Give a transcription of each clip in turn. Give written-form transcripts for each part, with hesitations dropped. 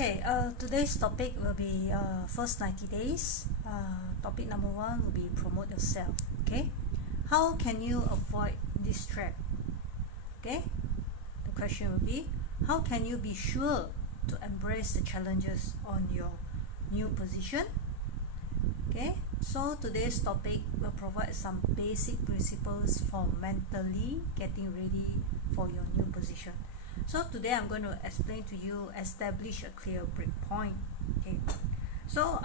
Okay, today's topic will be first 90 days. Topic number one will be promote yourself. Okay, how can you avoid this trap? Okay, the question will be, how can you be sure to embrace the challenges on your new position? Okay, so today's topic will provide some basic principles for mentally getting ready for your new position. So today I'm going to explain to you, establish a clear breakpoint. Okay, so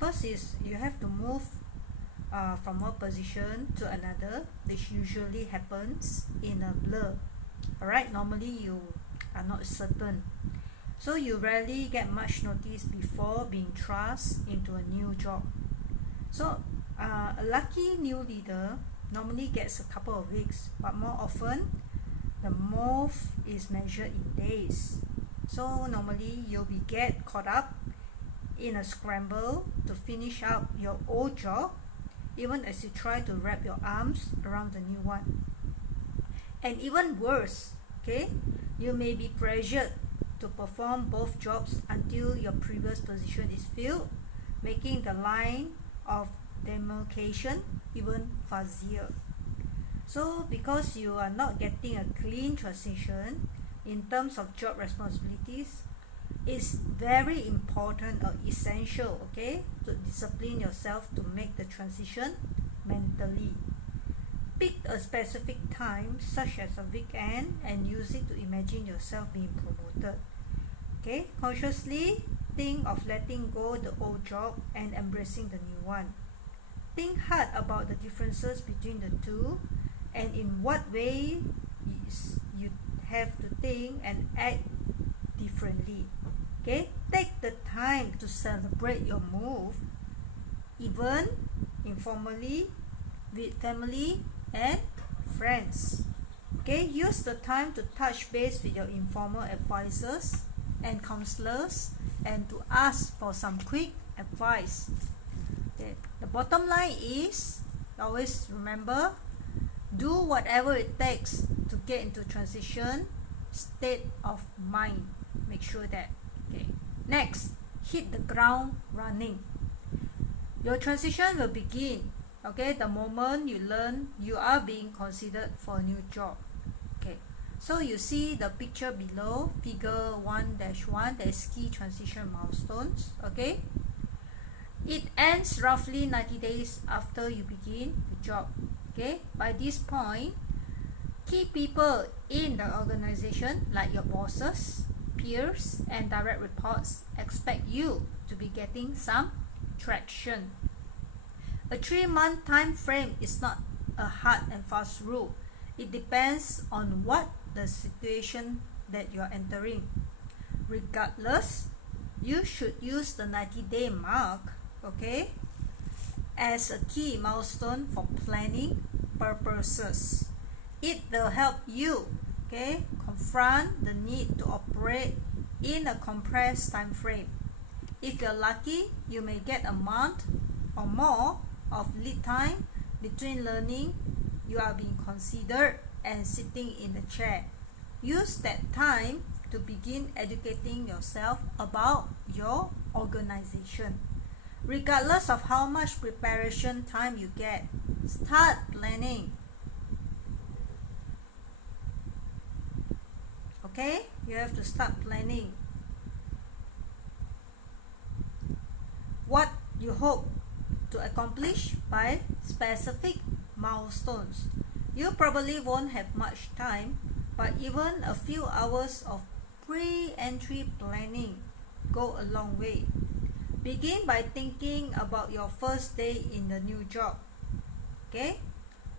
first is you have to move from one position to another, which usually happens in a blur. Alright, normally you are not certain, so you rarely get much notice before being thrust into a new job. So a lucky new leader normally gets a couple of weeks, but more often the move is measured in days. So normally you'll be get caught up in a scramble to finish up your old job, even as you try to wrap your arms around the new one. And even worse, okay, you may be pressured to perform both jobs until your previous position is filled, making the line of demarcation even fuzzier. So because you are not getting a clean transition in terms of job responsibilities, it's very important or essential, okay, to discipline yourself to make the transition mentally. Pick a specific time, such as a weekend, and use it to imagine yourself being promoted. Okay, consciously think of letting go the old job and embracing the new one. Think hard about the differences between the two and in what way you have to think and act differently. Okay, take the time to celebrate your move, even informally, with family and friends. Okay, use the time to touch base with your informal advisors and counselors and to ask for some quick advice. Okay, the bottom line is, always remember, do whatever it takes to get into transition state of mind. Make sure that. Okay, next, hit the ground running. Your transition will begin, okay, the moment you learn you are being considered for a new job. Okay, so you see the picture below, figure 1-1, there is key transition milestones. Okay, it ends roughly 90 days after you begin the job. Okay, by this point, key people in the organization, like your bosses, peers, and direct reports, expect you to be getting some traction. A 3-month time frame is not a hard and fast rule. It depends on what the situation that you are entering. Regardless, you should use the 90-day mark, okay, as a key milestone for planning purposes. It will help you, okay, confront the need to operate in a compressed time frame. If you're lucky, you may get a month or more of lead time between learning you are being considered and sitting in the chair. Use that time to begin educating yourself about your organization. Regardless of how much preparation time you get, start planning. Okay, you have to start planning what you hope to accomplish by specific milestones. You probably won't have much time, but even a few hours of pre-entry planning go a long way. Begin by thinking about your first day in the new job. Okay,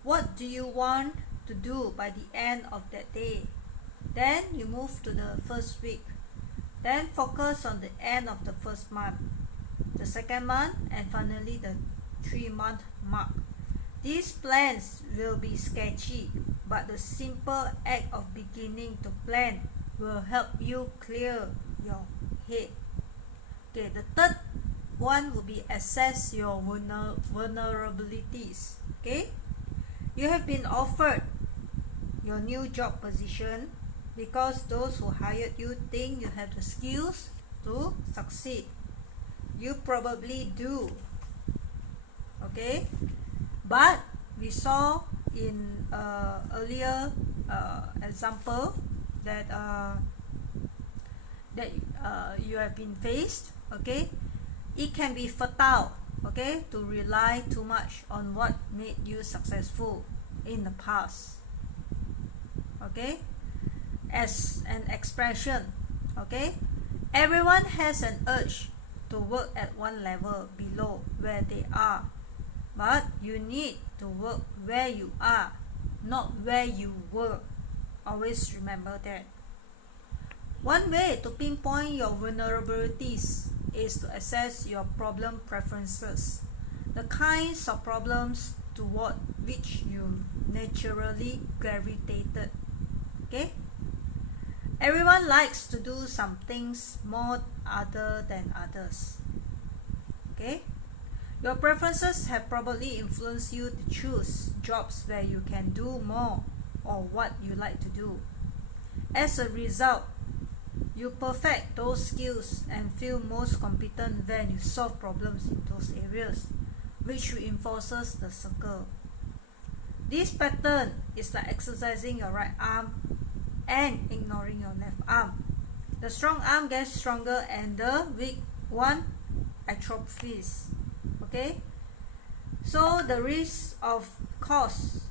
what do you want to do by the end of that day? Then you move to the first week. Then focus on the end of the first month, the second month, and finally the 3-month mark. These plans will be sketchy, but the simple act of beginning to plan will help you clear your head. Okay, the third one will be assess your vulnerabilities. Okay, you have been offered your new job position because those who hired you think you have the skills to to succeed. You probably do. Okay, but we saw in earlier example that you have been faced. Okay, it can be fatal, okay, to rely too much on what made you successful in the past. Okay, as an expression, okay, everyone has an urge to work at one level below where they are, but you need to work where you are, not where you were. Always remember that. One way to pinpoint your vulnerabilities is to assess your problem preferences, the kinds of problems toward which you naturally gravitated. Okay? Everyone likes to do some things more other than others. Okay? Your preferences have probably influenced you to choose jobs where you can do more or what you like to do. As a result, you perfect those skills and feel most competent when you solve problems in those areas, which reinforces the circle. This pattern is like exercising your right arm and ignoring your left arm. The strong arm gets stronger and the weak one atrophies. Okay, so the risk of cause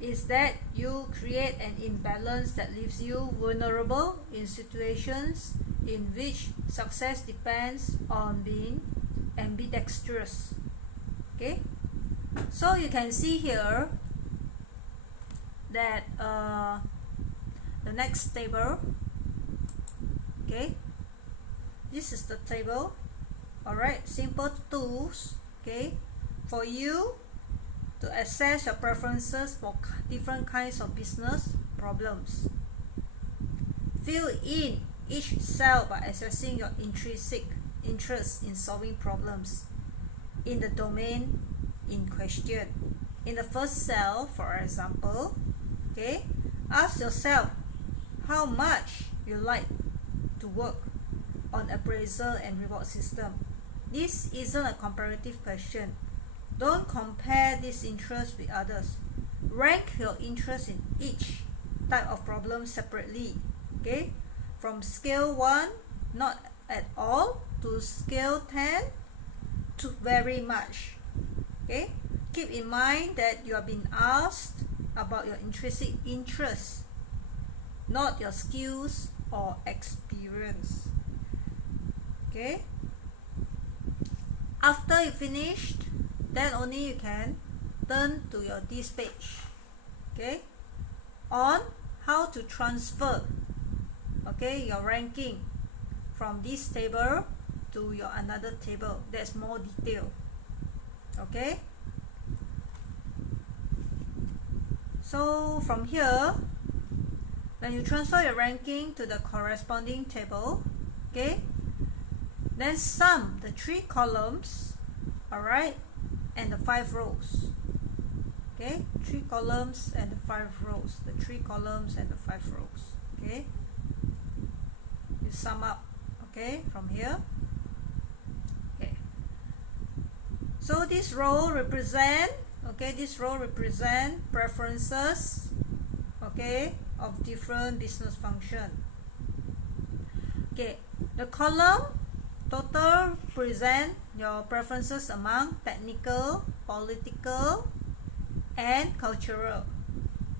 is that you create an imbalance that leaves you vulnerable in situations in which success depends on being ambidextrous. Okay, so you can see here that the next table, okay, this is the table. Alright, simple tools, okay, for you to assess your preferences for different kinds of business problems. Fill in each cell by assessing your intrinsic interest in solving problems in the domain in question. In the first cell, for example, okay, ask yourself how much you like to work on appraisal and reward system. This isn't a comparative question. Don't compare this interest with others. Rank your interest in each type of problem separately. Okay, from scale 1, not at all, to scale 10, to very much. Okay, keep in mind that you are being asked about your intrinsic interest, not your skills or experience. Okay, after you finished, then only you can turn to your this page, okay, on how to transfer, okay, your ranking from this table to your another table. That's more detailed. Okay, so from here, when you transfer your ranking to the corresponding table, okay, then sum the 3 columns, alright, and the 5 rows. Okay, 3 columns and the 5 rows, the 3 columns and the 5 rows. Okay, you sum up, okay, from here. Okay, so this row represent, okay, this row represent preferences, okay, of different business function. Okay, the column total present your preferences among technical, political, and cultural.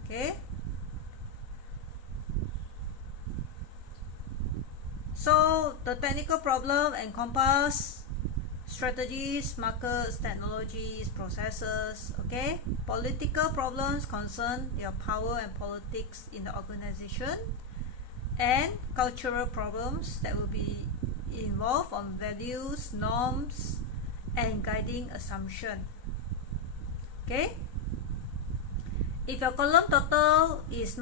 Okay, so the technical problem encompass strategies, markets, technologies, processes. Okay, political problems concern your power and politics in the organization, and cultural problems that will be involved on values, norms, and guiding assumption. Okay, if your column total is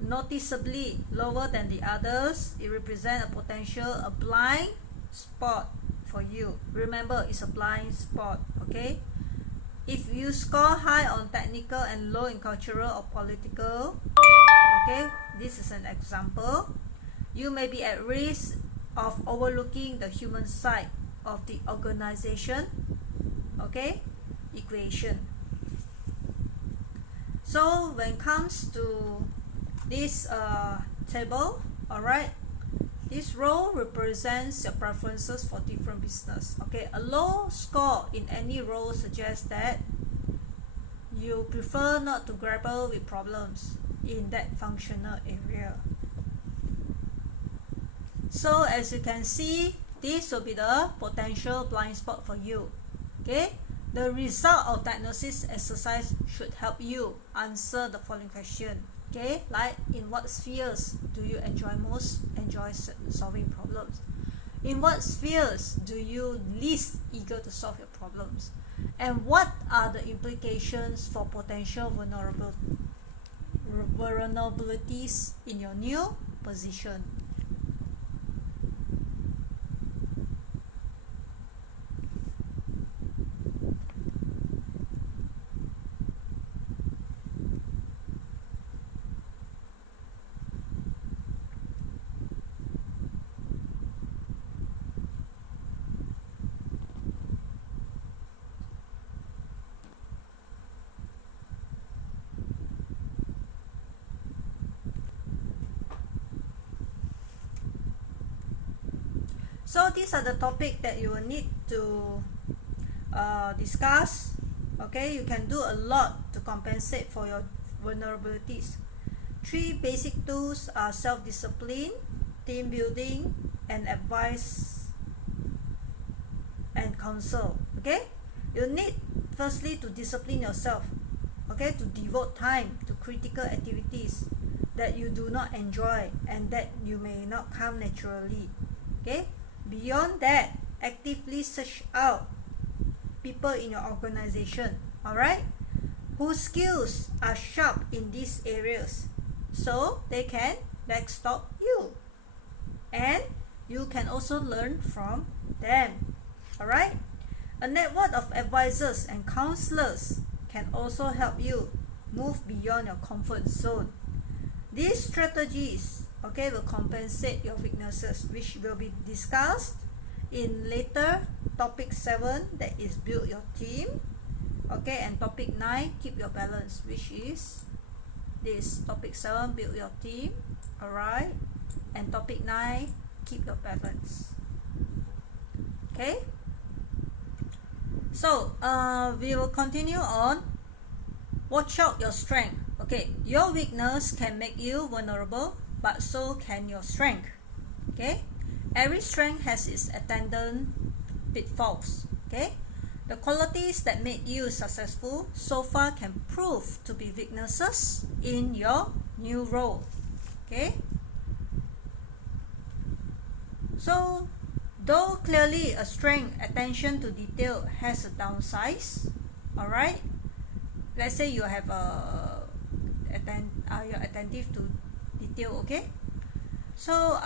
noticeably lower than the others, it represents a potential blind spot for you. Remember, it's a blind spot. Okay, if you score high on technical and low in cultural or political, okay, this is an example, you may be at risk of overlooking the human side of the organization, okay, equation. So when it comes to this table, all right, this row represents your preferences for different business. Okay, a low score in any row suggests that you prefer not to grapple with problems in that functional area. So as you can see, this will be the potential blind spot for you. Okay, the result of diagnosis exercise should help you answer the following question. Okay, like in what spheres do you enjoy solving problems? In what spheres do you least eager to solve your problems? And what are the implications for potential vulnerabilities in your new position? So these are the topics that you will need to discuss. Okay, you can do a lot to compensate for your vulnerabilities. 3 basic tools are self-discipline, team building, and advice and counsel. Okay, you need firstly to discipline yourself, okay, to devote time to critical activities that you do not enjoy and that you may not come naturally. Okay, beyond that, actively search out people in your organization, all right, whose skills are sharp in these areas, so they can backstop you, and you can also learn from them. All right, a network of advisors and counselors can also help you move beyond your comfort zone. These strategies, okay, will compensate your weaknesses, which will be discussed in later topic 7, that is build your team, okay, and topic 9, keep your balance, which is this topic 7, build your team, all right, and topic 9, keep your balance. Okay, so we will continue on. Watch out your strength. Okay, your weakness can make you vulnerable, but so can your strength. Okay, every strength has its attendant pitfalls. Okay, the qualities that made you successful so far can prove to be weaknesses in your new role. Okay, so though clearly a strength, attention to detail has a downside. All right, let's say you have you're attentive to detail. Okay, so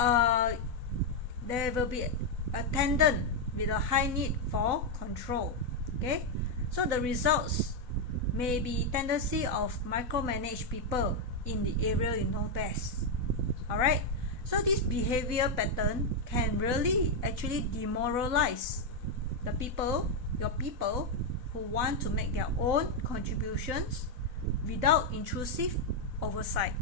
there will be a tenant with a high need for control. Okay, so the results may be tendency of micromanage people in the area you know best. All right, so this behavior pattern can really actually demoralize the people, your people, who want to make their own contributions without intrusive oversight.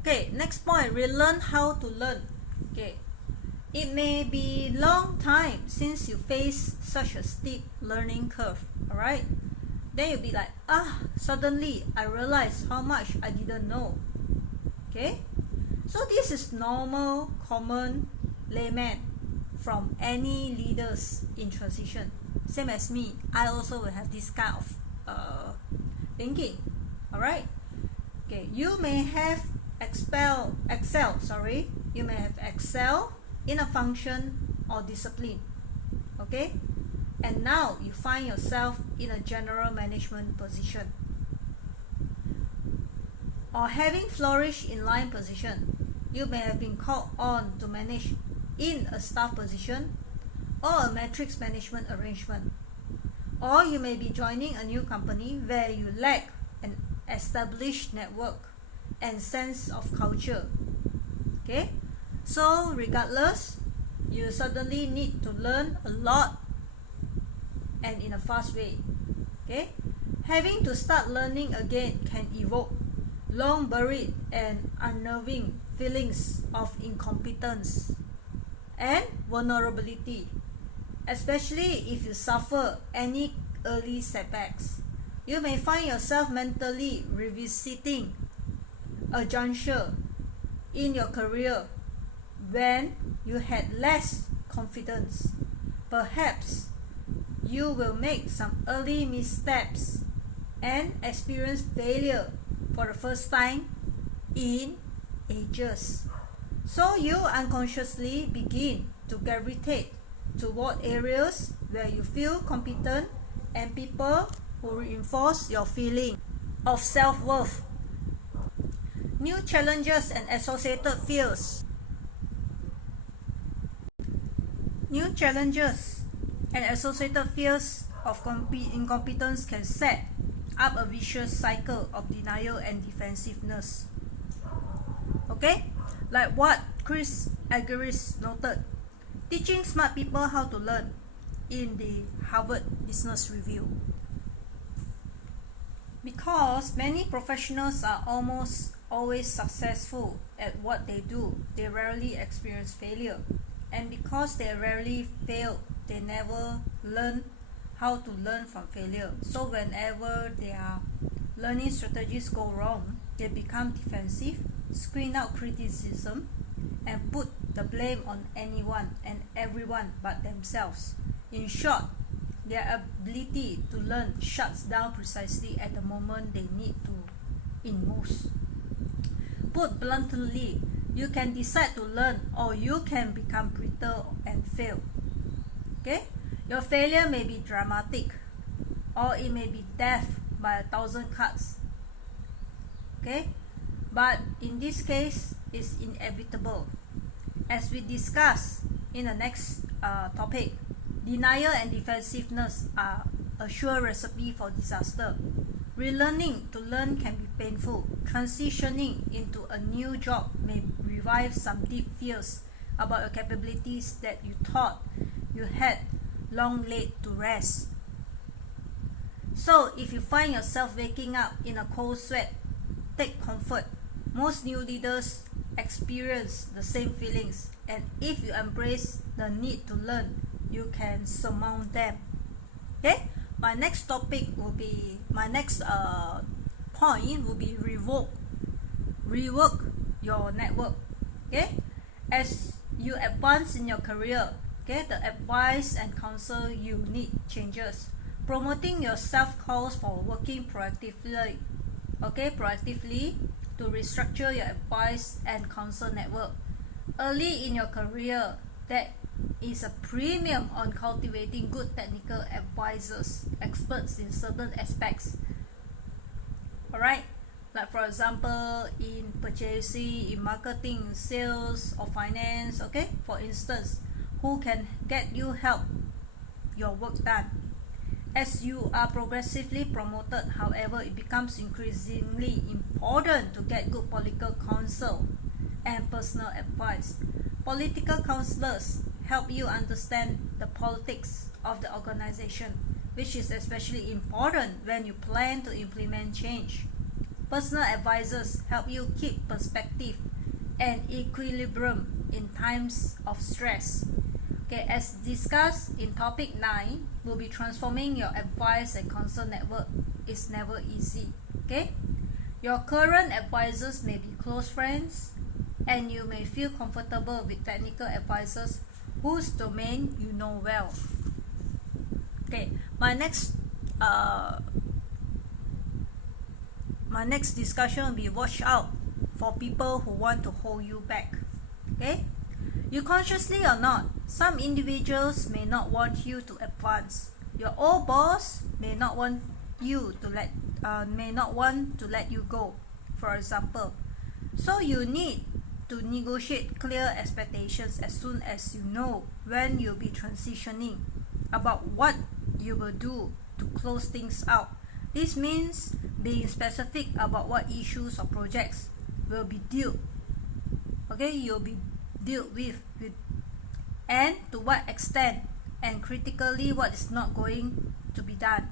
Okay, next point, relearn how to learn. Okay, it may be long time since you face such a steep learning curve. All right, then you'll be like, suddenly I realized how much I didn't know. Okay, so this is normal, common layman from any leaders in transition. Same as me, I also will have this kind of thinking. All right, okay, you may have excel in a function or discipline. Okay, and now you find yourself in a general management position, or having flourished in line position, you may have been called on to manage in a staff position or a matrix management arrangement, or you may be joining a new company where you lack an established network and sense of culture. Okay, so regardless, you suddenly need to learn a lot and in a fast way. Okay, having to start learning again can evoke long buried and unnerving feelings of incompetence and vulnerability, especially if you suffer any early setbacks. You may find yourself mentally revisiting a juncture in your career when you had less confidence. Perhaps you will make some early missteps and experience failure for the first time in ages. So you unconsciously begin to gravitate toward areas where you feel competent and people who reinforce your feeling of self-worth. New challenges and associated fears. New challenges and associated fears of incompetence can set up a vicious cycle of denial and defensiveness. Okay, like what Chris Argyris noted, teaching smart people how to learn in the Harvard Business Review. Because many professionals are almost always successful at what they do, they rarely experience failure. And because they rarely fail, they never learn how to learn from failure. So whenever their learning strategies go wrong, they become defensive, screen out criticism, and put the blame on anyone and everyone but themselves. In short, their ability to learn shuts down precisely at the moment they need to in most. Put bluntly, you can decide to learn or you can become brittle and fail. Okay? Your failure may be dramatic or it may be death by 1,000 cuts. Okay? But in this case, it's inevitable. As we discuss in the next topic, denial and defensiveness are a sure recipe for disaster. Relearning to learn can be painful. Transitioning into a new job may revive some deep fears about your capabilities that you thought you had long laid to rest. So if you find yourself waking up in a cold sweat, take comfort. Most new leaders experience the same feelings, and if you embrace the need to learn, you can surmount them. Okay, my next topic will be point will be rework your network. Okay, as you advance in your career, okay, the advice and counsel you need changes. Promoting yourself calls for working proactively, proactively to restructure your advice and counsel network. Early in your career, there is a premium on cultivating good technical advisors, experts in certain aspects. Alright, like for example, in purchasing, in marketing, sales, or finance, okay, for instance, who can get you help your work done. As you are progressively promoted, however, it becomes increasingly important to get good political counsel and personal advice. Political counselors help you understand the politics of the organization, which is especially important when you plan to implement change. Personal advisors help you keep perspective and equilibrium in times of stress. Okay, as discussed in topic 9, we'll be transforming your advice and counsel network is never easy. Okay, your current advisors may be close friends, and you may feel comfortable with technical advisors whose domain you know well. Okay, my next discussion will be watch out for people who want to hold you back. Okay, you consciously or not, some individuals may not want you to advance. Your old boss may not want you to let you go, for example. So you need to negotiate clear expectations as soon as you know when you'll be transitioning, about what you will do to close things out. This means being specific about what issues or projects will be due. Okay, okay, you'll be dealt with, and to what extent, and critically what is not going to be done.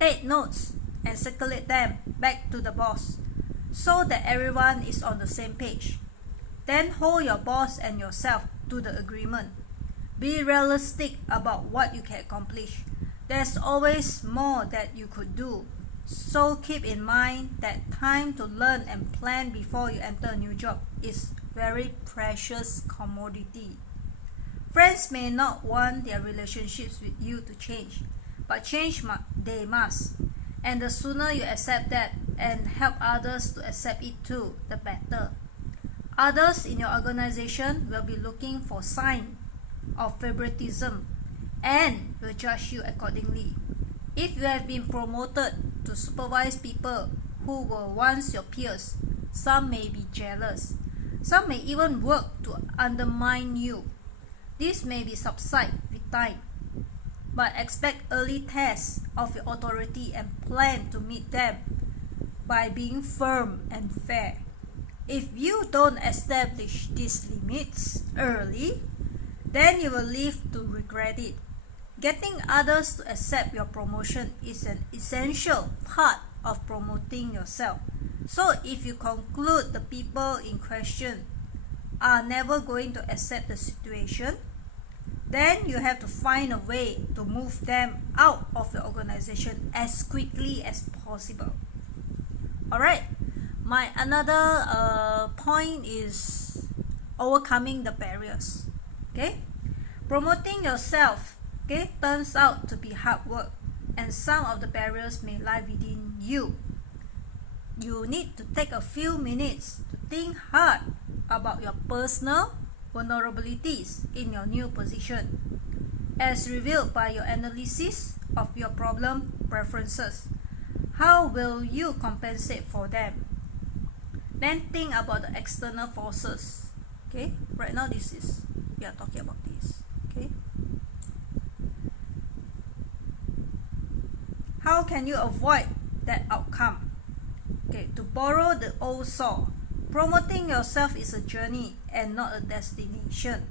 Take notes and circulate them back to the boss so that everyone is on the same page. Then hold your boss and yourself to the agreement. Be realistic about what you can accomplish. There's always more that you could do. So keep in mind that time to learn and plan before you enter a new job is very precious commodity. Friends may not want their relationships with you to change, but change they must. And the sooner you accept that and help others to accept it too, the better. Others in your organization will be looking for signs of favoritism and will judge you accordingly. If you have been promoted to supervise people who were once your peers, some may be jealous. Some may even work to undermine you. This may be subside with time, but expect early tests of your authority and plan to meet them by being firm and fair. If you don't establish these limits early, then you will live to regret it. Getting others to accept your promotion is an essential part of promoting yourself. So if you conclude the people in question are never going to accept the situation, then you have to find a way to move them out of the organization as quickly as possible. Alright, my another point is overcoming the barriers. Okay, promoting yourself, okay, turns out to be hard work, and some of the barriers may lie within you. You need to take a few minutes to think hard about your personal vulnerabilities in your new position, as revealed by your analysis of your problem preferences. How will you compensate for them? Then think about the external forces. Okay, right now we are talking about this. Okay, how can you avoid that outcome? Okay, to borrow the old saw, promoting yourself is a journey and not a destination.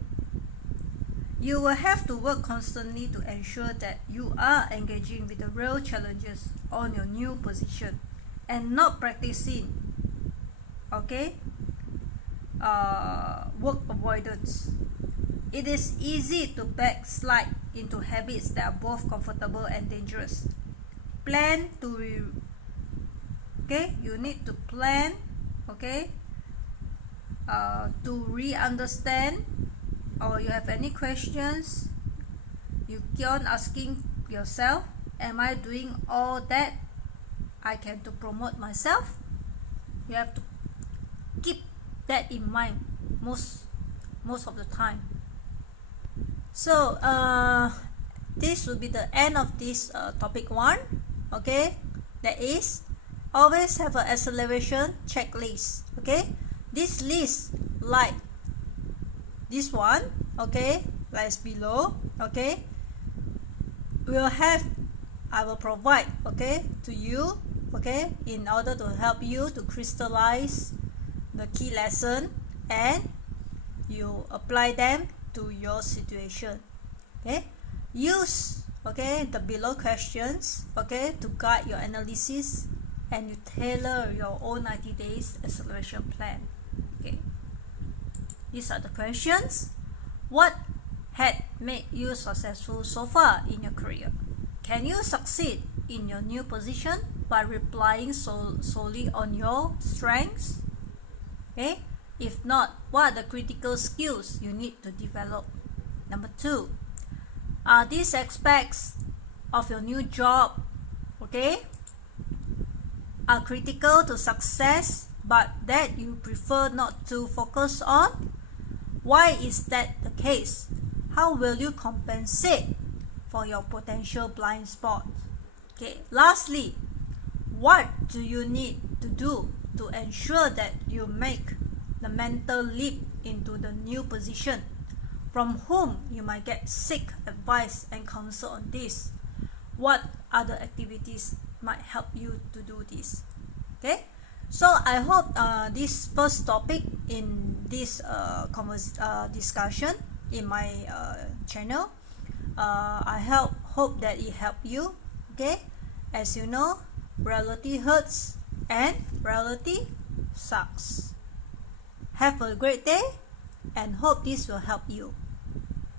You will have to work constantly to ensure that you are engaging with the real challenges on your new position and not practicing, okay, work avoidance. It is easy to backslide into habits that are both comfortable and dangerous. Plan to you need to plan, okay, to re-understand, or you have any questions, you keep on asking yourself, am I doing all that I can to promote myself? You have to keep that in mind most of the time. So this will be the end of this topic 1. Okay, that is, always have an acceleration checklist. Okay, this list, like this one, okay, like below, okay, I will provide, okay, to you, okay, in order to help you to crystallize the key lesson and you apply them to your situation. Okay, use, okay, the below questions, okay, to guide your analysis, and you tailor your own 90 days acceleration plan. Okay, these are the questions. What had made you successful so far in your career? Can you succeed in your new position by relying solely on your strengths? Okay, if not, what are the critical skills you need to develop? Number 2, are these aspects of your new job, okay, are critical to success but that you prefer not to focus on? Why is that the case? How will you compensate for your potential blind spot? Okay, lastly, what do you need to do to ensure that you make the mental leap into the new position? From whom you might seek advice and counsel on this? What other activities might help you to do this? Okay, so I hope this first topic in this discussion in my channel. I hope that it helped you. Okay, as you know, reality hurts and reality sucks. Have a great day and hope this will help you.